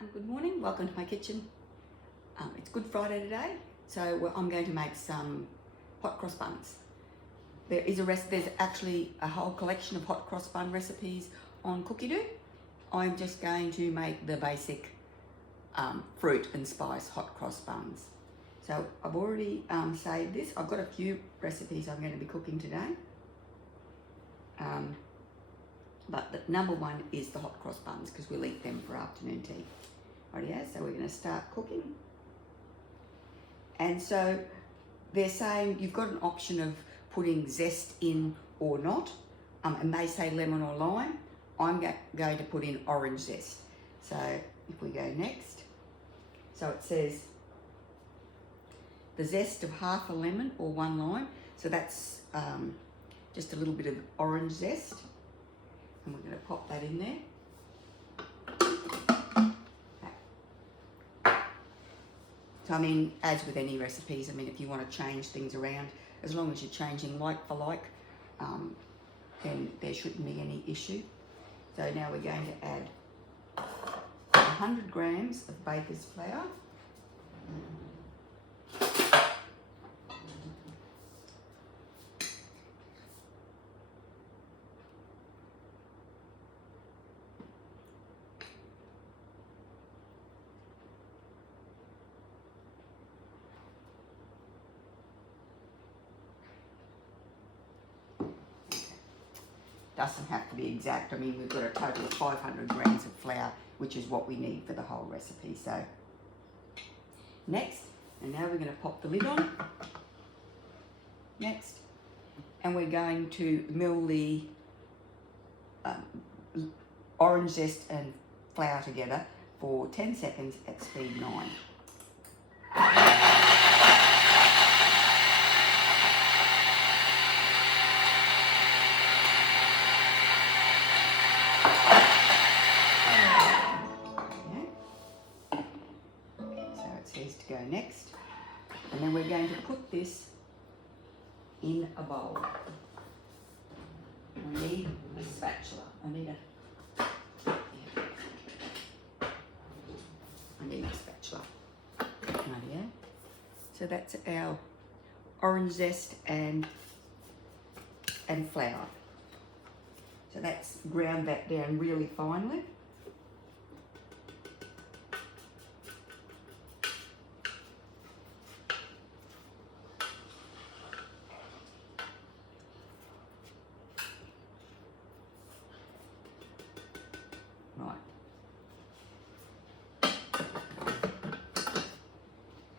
Good morning, welcome to my kitchen. It's Good Friday today, so I'm going to make some hot cross buns. There's actually a whole collection of hot cross bun recipes on Cookie-Doo. I'm just going to make the basic fruit and spice hot cross buns. So I've already saved this. I've got a few recipes I'm going to be cooking today. But the number one is the hot cross buns because we'll eat them for afternoon tea. Rightio, so we're going to start cooking. And so they're saying you've got an option of putting zest in or not, and they say lemon or lime. I'm going to put in orange zest. So if we go next, so it says the zest of half a lemon or one lime. So that's just a little bit of orange zest. And we're going to pop that in there. So I mean, as with any recipes, I mean, if you want to change things around, as long as you're changing like for like, then there shouldn't be any issue. So now we're going to add 100 grams of baker's flour. Doesn't have to be exact. I mean, we've got a total of 500 grams of flour, which is what we need for the whole recipe. So next, and now we're going to pop the lid on. Next, and we're going to mill the orange zest and flour together for 10 seconds at speed 9. To go next, and then we're going to put this in a bowl. We need a spatula. I need a spatula. Rightio. So that's our orange zest and flour. So that's ground that down really finely. Right.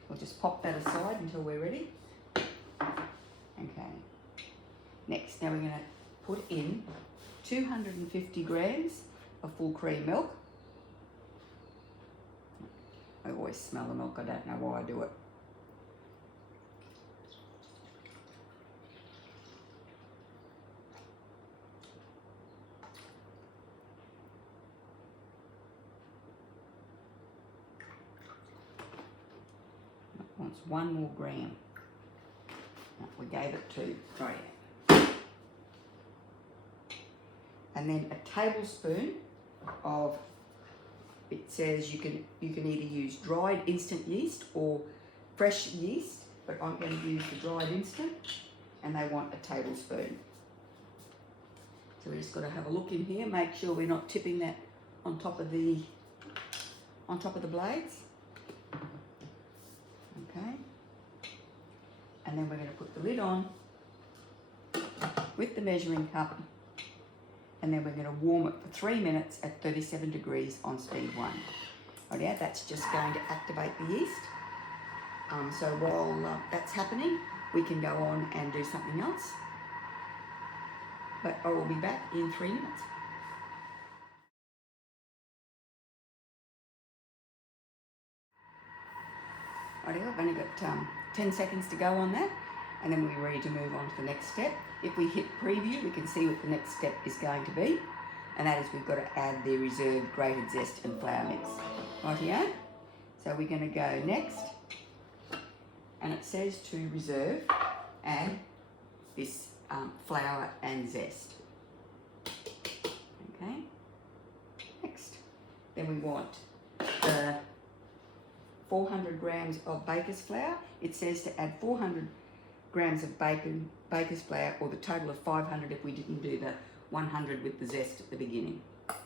We'll just pop that aside until we're ready. Okay. Next, now we're going to put in 250 grams of full cream milk. I always smell the milk. I don't know why I do it. Wants 1 more gram. We gave it 2. Right. And then a tablespoon of, it says you can either use dried instant yeast or fresh yeast, but I'm going to use the dried instant, and they want a tablespoon. So we just got to have a look in here, make sure we're not tipping that on top of the blades. Okay, and then we're going to put the lid on with the measuring cup, and then we're going to warm it for 3 minutes at 37 degrees on speed 1. Oh yeah, that's just going to activate the yeast. So while that's happening, we can go on and do something else. But I will be back in 3 minutes. Rightio, I've only got 10 seconds to go on that, and then we're ready to move on to the next step. If we hit preview, we can see what the next step is going to be, and that is we've got to add the reserved grated zest and flour mix. Rightio? So we're going to go next, and it says to reserve, add this flour and zest. Okay? Next. Then we want the 400 grams of baker's flour. It says to add 400 grams of baker's flour, or the total of 500 if we didn't do the 100 with the zest at the beginning. Take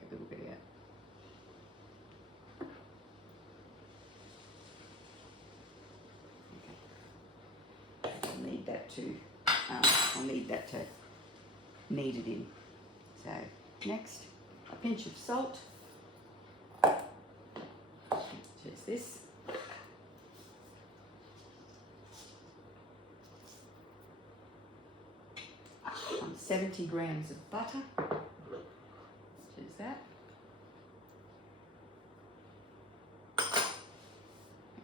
a little bit out. Okay. I'll need that to knead it in. So next, a pinch of salt. Just this. 70 grams of butter, which is that.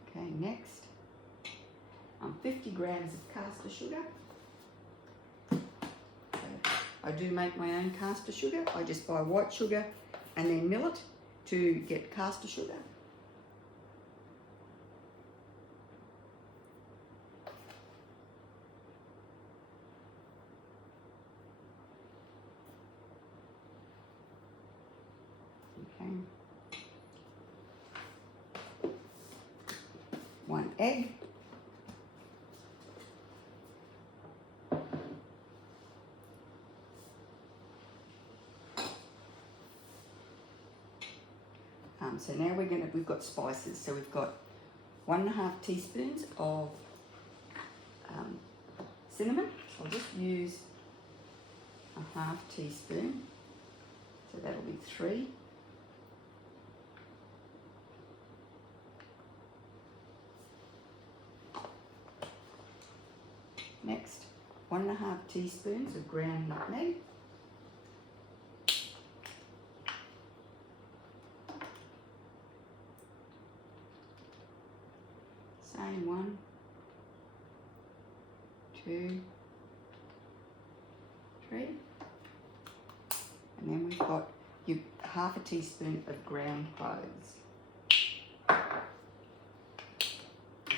Okay, next, 50 grams of caster sugar. So I do make my own caster sugar. I just buy white sugar and then mill it to get caster sugar. Okay. 1 egg. So now we've got spices. So we've got 1.5 teaspoons of cinnamon. I'll just use a 1/2 teaspoon. So that'll be 3. Next, 1.5 teaspoons of ground nutmeg. Same 1, 2, 3. And then we've got 1/2 teaspoon of ground cloves.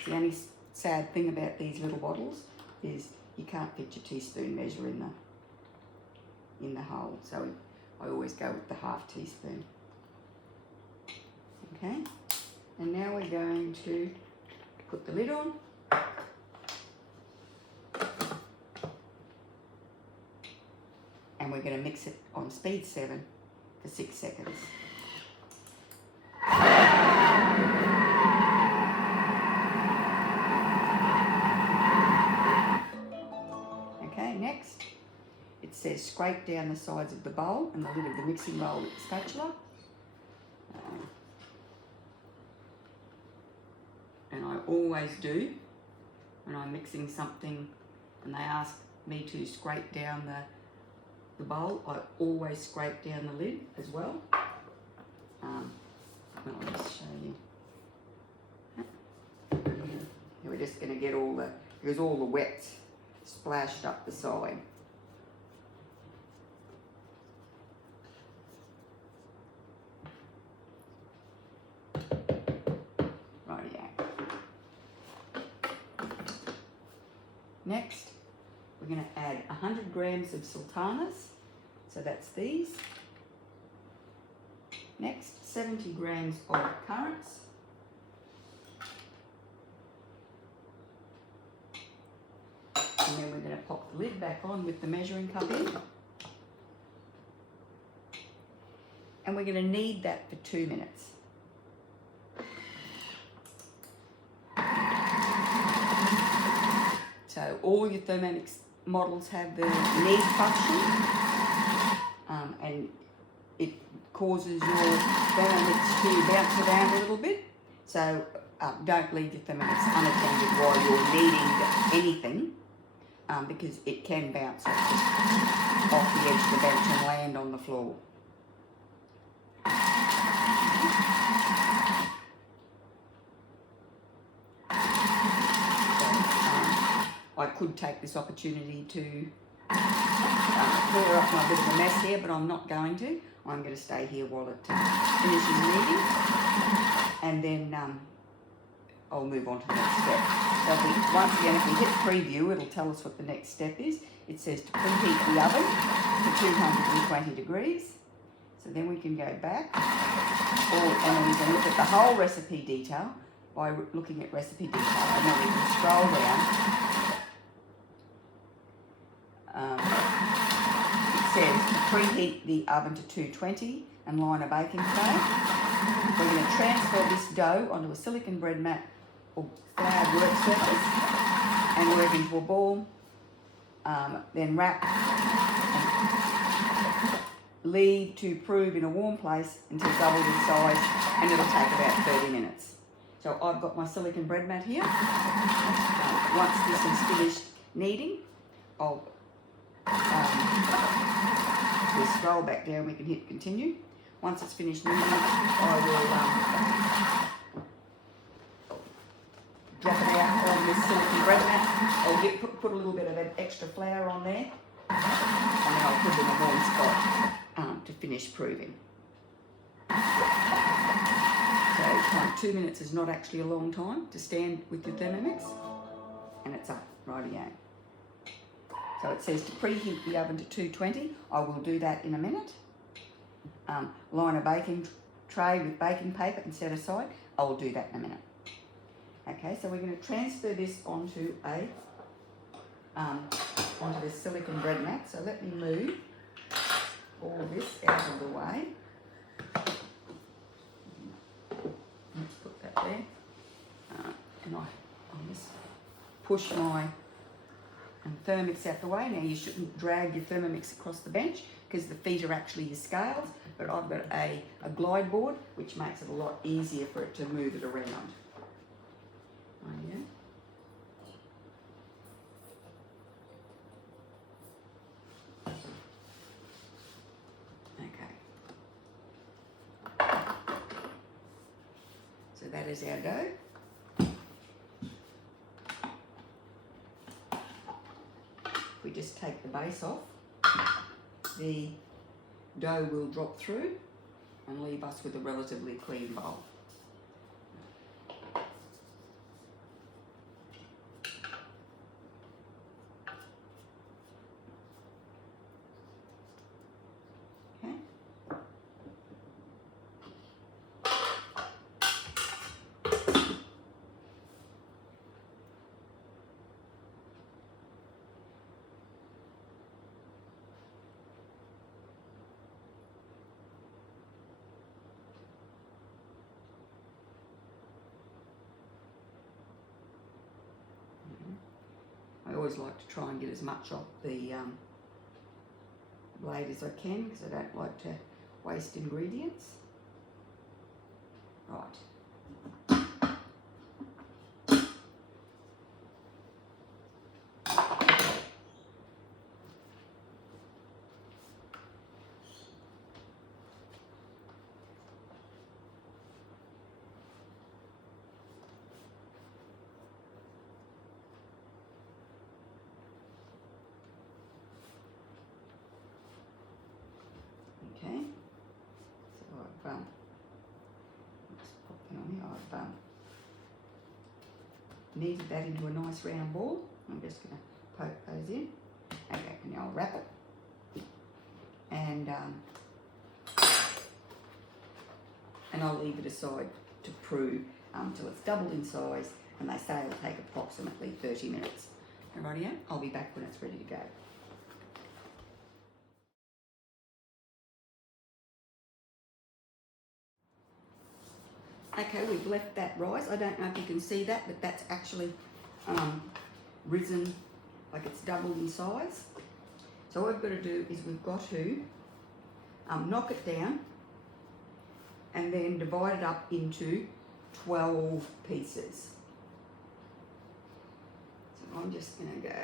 The only sad thing about these little bottles is you can't fit your teaspoon measure in the hole, so I always go with the 1/2 teaspoon. Okay, and now we're going to put the lid on. And we're going to mix it on speed 7 for 6 seconds. Okay, next, it says scrape down the sides of the bowl and the lid of the mixing bowl with the spatula. And I always do when I'm mixing something and they ask me to scrape down the bowl, I always scrape down the lid as well. I'll just show you. We're just going to get because all the wet's splashed up the side. Next, we're going to add 100 grams of sultanas, so that's these. Next, 70 grams of currants. And then we're going to pop the lid back on with the measuring cup in. And we're going to knead that for 2 minutes. So all your Thermomix models have the knead function, and it causes your Thermomix to bounce around a little bit. So don't leave your Thermomix unattended while you're kneading anything, because it can bounce off the edge of the bench and land on the floor. I could take this opportunity to clear up my bit of a mess here, but I'm not going to. I'm going to stay here while it finishes kneading, and then I'll move on to the next step. So once again, if we hit preview, it'll tell us what the next step is. it says to preheat the oven to 220 degrees. So then we can go back, and then we can look at the whole recipe detail by looking at recipe detail, and then we can scroll down. It says to preheat the oven to 220 and line a baking tray. We're going to transfer this dough onto a silicone bread mat or floured work surface and work into a ball. Then wrap and leave to prove in a warm place until doubled in size, and it'll take about 30 minutes. So I've got my silicone bread mat here. Once this is finished kneading, I'll we'll scroll back down, we can hit continue. Once it's finished kneading, I will drop it out on this silicone bread mat. I'll put a little bit of an extra flour on there, and then I'll put it in a warm spot to finish proving. So 2 minutes is not actually a long time to stand with your Thermomix, and it's up, rightio. So it says to preheat the oven to 220. I will do that in a minute. Line a baking tray with baking paper and set aside. I will do that in a minute. Okay, so we're going to transfer this onto this silicone bread mat. So let me move all this out of the way. Let's put that there. And I'll just push my Thermomix out the way. Now you shouldn't drag your Thermomix across the bench because the feet are actually your scales, but I've got a glide board which makes it a lot easier for it to move it around. Oh, yeah. Okay. So that is our dough. If we just take the base off, the dough will drop through and leave us with a relatively clean bowl. Okay. I always like to try and get as much off the blade as I can because I don't like to waste ingredients. Right. Okay, so I've just pop that on here. I've kneaded that into a nice round ball. I'm just going to poke those in. Okay, and I'll wrap it, and I'll leave it aside to prove till it's doubled in size, and they say it'll take approximately 30 minutes. Alrighty, I'll be back when it's ready to go. Okay, we've left that rise. I don't know if you can see that, but that's actually risen, like it's doubled in size. So what we've got to do is we've got to knock it down and then divide it up into 12 pieces. So I'm just going to go,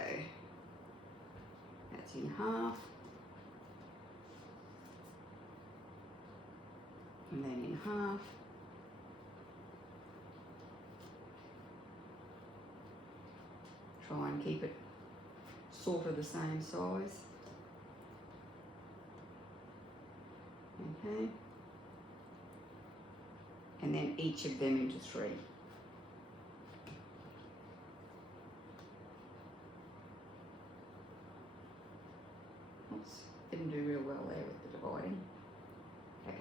that's in half, and then in half, try and keep it sort of the same size. Okay. And then each of them into 3. didn't do real well there with the dividing. Okay.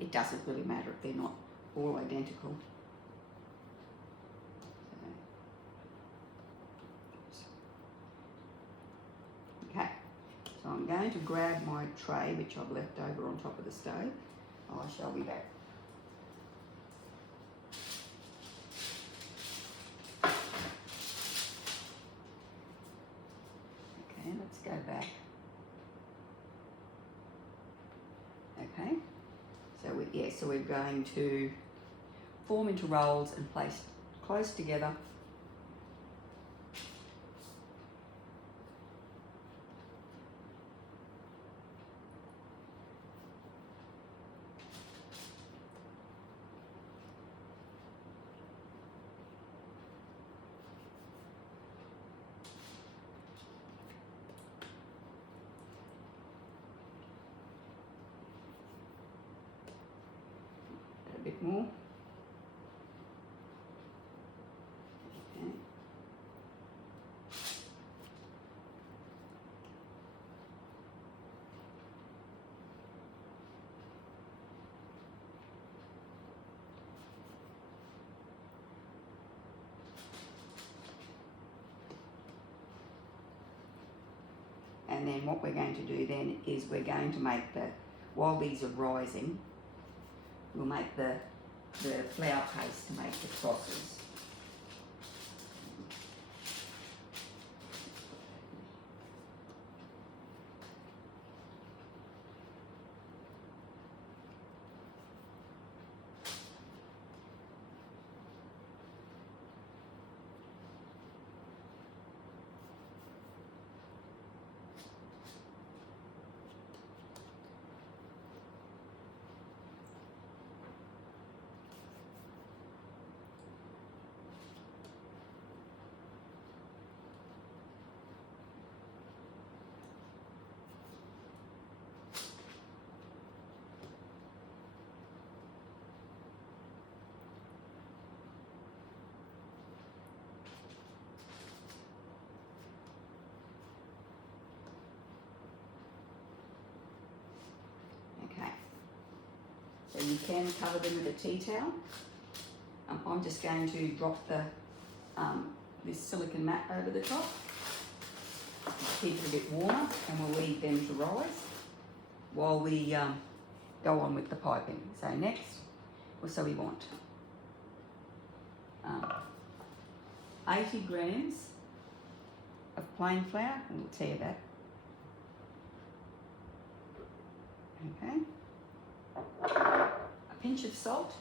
It doesn't really matter if they're not all identical. Okay, so I'm going to grab my tray, which I've left over on top of the stove. I shall be back. Okay, let's go back. Okay. So we're going to form into rolls and place close together. A bit more. Okay. And then what we're going to do then is we're going to make while these are rising, we'll make the flour paste to make the crosses. So you can cover them with a tea towel. I'm just going to drop this silicone mat over the top. Keep it a bit warmer, and we'll leave them to rise while we go on with the piping. So next, so we want 80 grams of plain flour, and we'll tell you that. Okay. A pinch of salt.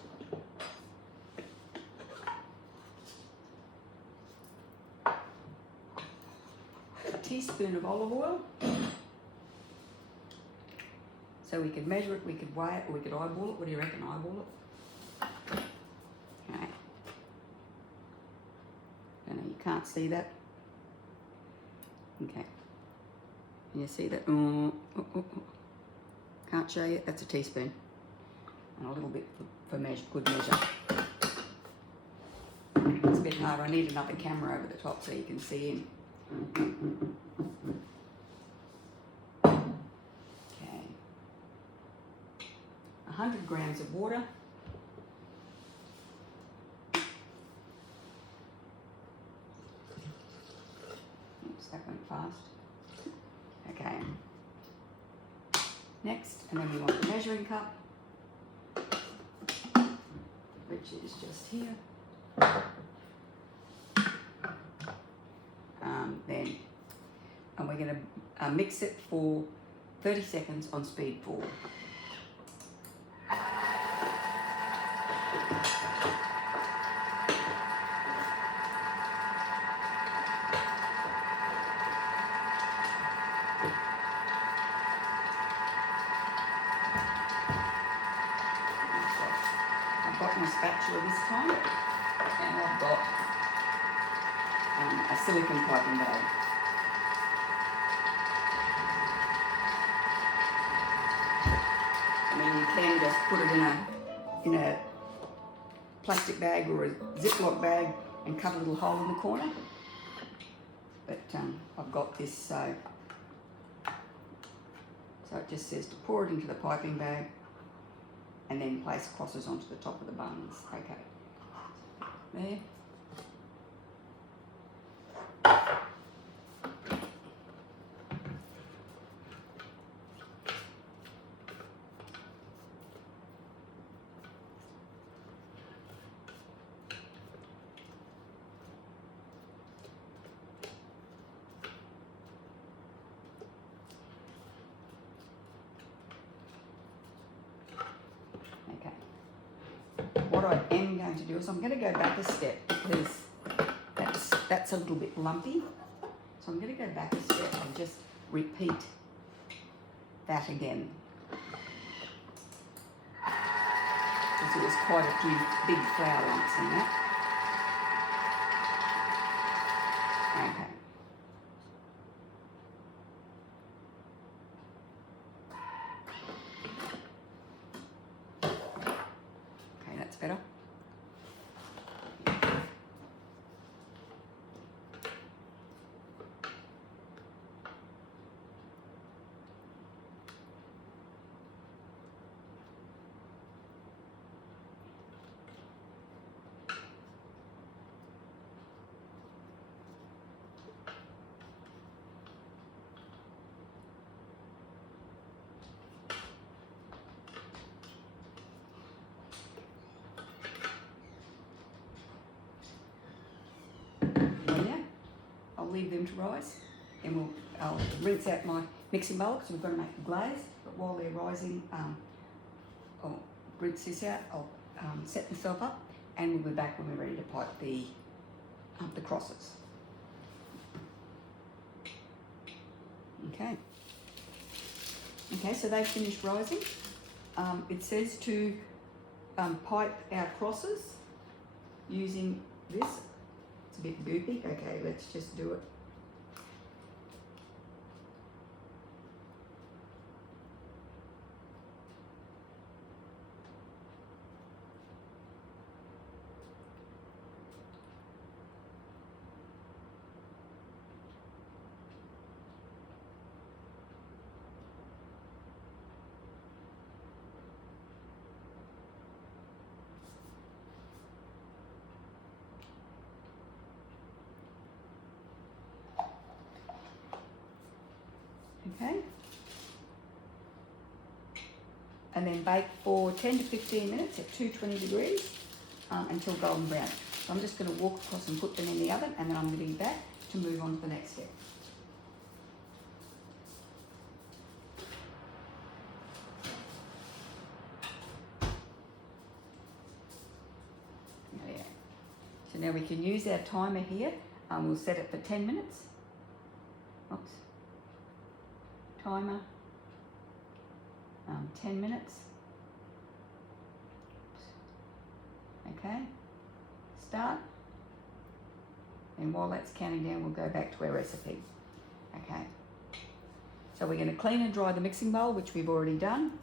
A teaspoon of olive oil. So we could measure it, we could weigh it, or we could eyeball it. What do you reckon, eyeball it? Okay. I know you can't see that. Okay. Can you see that? Can't show you. That's a teaspoon. And a little bit for good measure. It's a bit hard. I need another camera over the top so you can see him. Okay. 100 grams of water. Oops, that went fast. Okay. Next, and then we want the measuring cup, which is just here. And we're going to mix it for 30 seconds on speed 4. I've got my spatula this time, and I've got a silicone piping bag. I mean, you can just put it in a plastic bag or a Ziploc bag and cut a little hole in the corner. But I've got this, so it just says to pour it into the piping bag and then place crosses onto the top of the buns. Okay, there. What I am going to do is I'm going to go back a step because that's a little bit lumpy. So I'm going to go back a step and just repeat that again. Because there was quite a few big flour lumps in that. Okay. Better. I'll leave them to rise, and I'll rinse out my mixing bowl because we've got to make the glaze. But while they're rising, I'll rinse this out. I'll set myself up, and we'll be back when we're ready to pipe the crosses. Okay. Okay, so they've finished rising. It says to pipe our crosses using this. It's a bit goopy. Okay, let's just do it. Okay, and then bake for 10 to 15 minutes at 220 degrees until golden brown. So I'm just going to walk across and put them in the oven, and then I'm going to be back to move on to the next step. Yeah. So now we can use our timer here. We'll set it for 10 minutes. Oops. Timer, 10 minutes. Okay, start. And while that's counting down, we'll go back to our recipe. Okay, so we're going to clean and dry the mixing bowl, which we've already done.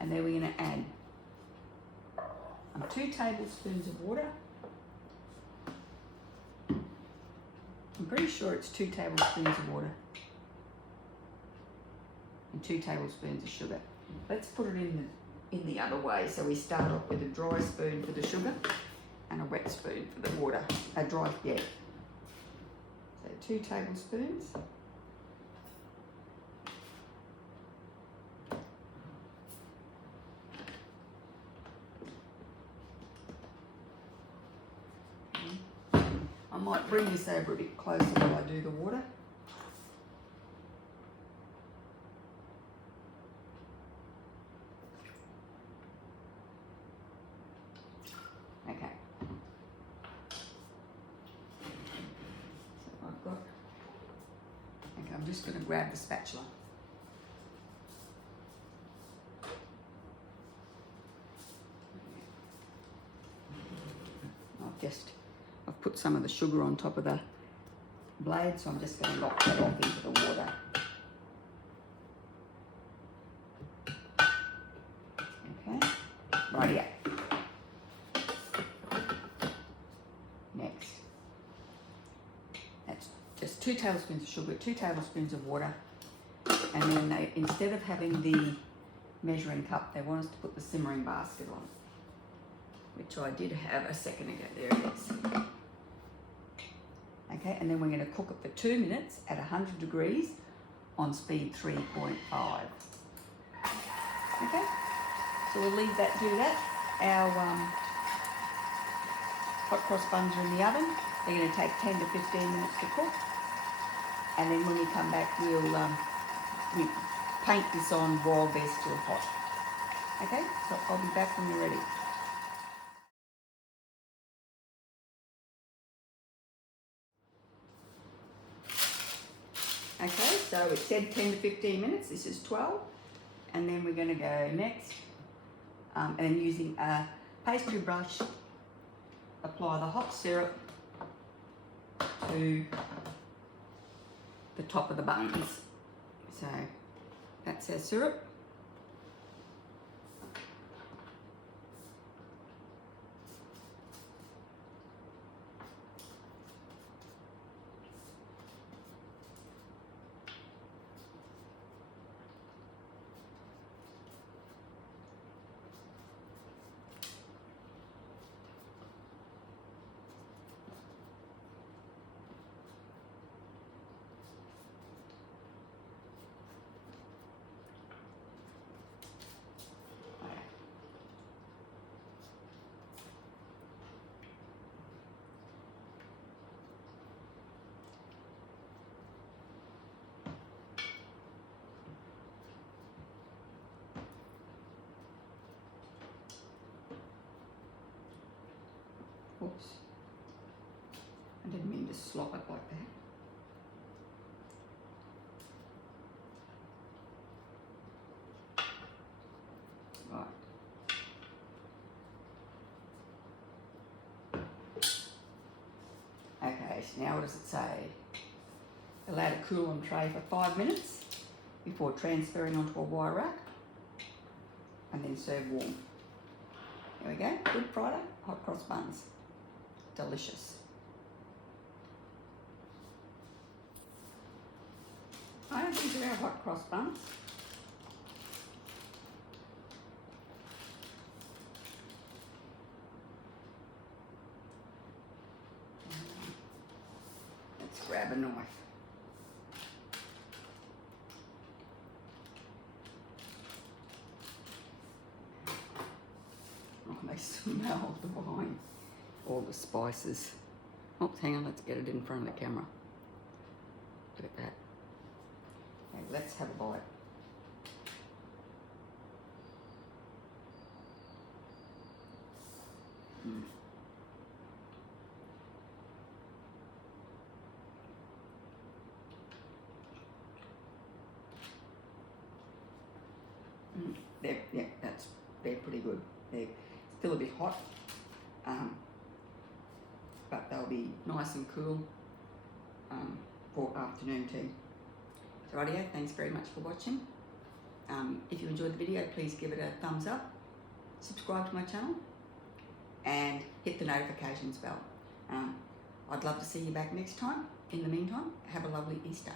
And then we're going to add 2 tablespoons of water. I'm pretty sure it's 2 tablespoons of water. And 2 tablespoons of sugar. Let's put it in the other way. So we start off with a dry spoon for the sugar and a wet spoon for the water. A dry, yeah. So 2 tablespoons. I might bring this over a bit closer while I do the water. Okay. So I've got, okay, I'm just going to grab the spatula. put some of the sugar on top of the blade, so I'm just going to knock that off into the water. Okay, right here. Next, that's just 2 tablespoons of sugar, 2 tablespoons of water, and then they, instead of having the measuring cup, they want us to put the simmering basket on, which I did have a second ago. There it is. Okay, and then we're going to cook it for 2 minutes at 100 degrees on speed 3.5. Okay, so we'll leave that, do that. Our hot cross buns are in the oven. They're going to take 10 to 15 minutes to cook. And then when we come back, we'll we paint this on while they're still hot. Okay, so I'll be back when you're ready. Okay, so it said 10 to 15 minutes, this is 12. And then we're going to go next, and then using a pastry brush, apply the hot syrup to the top of the buns. So that's our syrup. Oops, I didn't mean to slop it like that. Right. Okay, so now what does it say? Allow to cool on tray for 5 minutes before transferring onto a wire rack, and then serve warm. There we go, Good Friday hot cross buns. Delicious. I don't think these are our hot cross buns. Let's grab a knife. Oh, they smell divine. All the spices. Oops, hang on, let's get it in front of the camera. Look at that. Okay, let's have a bite. They're pretty good. They're still a bit hot, but they'll be nice and cool for afternoon tea. So rightio, thanks very much for watching. If you enjoyed the video, please give it a thumbs up, subscribe to my channel, and hit the notifications bell. I'd love to see you back next time. In the meantime, have a lovely Easter.